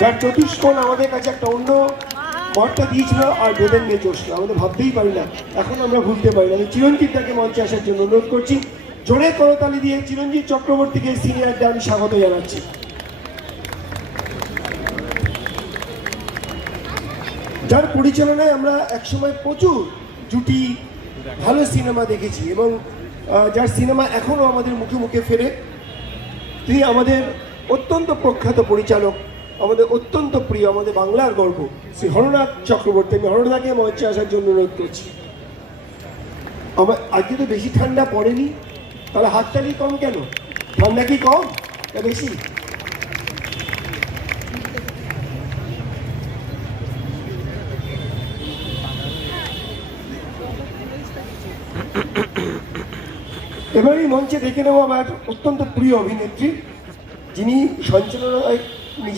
যার চতুষ্কোণ আমাদের কাছে একটা অন্য মতটা দিয়েছিল আর বেদন নিয়ে চলছিল, আমাদের ভাবতেই পারি না, এখন আমরা ভুলতে পারি না। আমি চিরঞ্জিত দাকে মঞ্চে আসার জন্য অনুরোধ করছি। জোরে করতালি দিয়ে চিরঞ্জিত চক্রবর্তীকে সিনিয়রটা আমি স্বাগত জানাচ্ছি। যার পরিচালনায় আমরা একসময় প্রচুর জুটি ভালো সিনেমা দেখেছি এবং যার সিনেমা এখনও আমাদের মুখে মুখে ফেরে। তিনি আমাদের অত্যন্ত প্রখ্যাত পরিচালক, আমাদের অত্যন্ত প্রিয়, আমাদের বাংলার গর্ব শ্রী হরনাথ চক্রবর্তী। আমি হরনাথকে মঞ্চে আসার জন্য অনুরোধ করছি। আমার আজকে তো বেশি ঠান্ডা পড়েনি, তাহলে হাততালি কম কেন? ঠান্ডা কি কম না বেশি? এবারই মঞ্চে দেখে নেওয়া আমার অত্যন্ত প্রিয় অভিনেত্রী, যিনি সঞ্চালনায় নিজের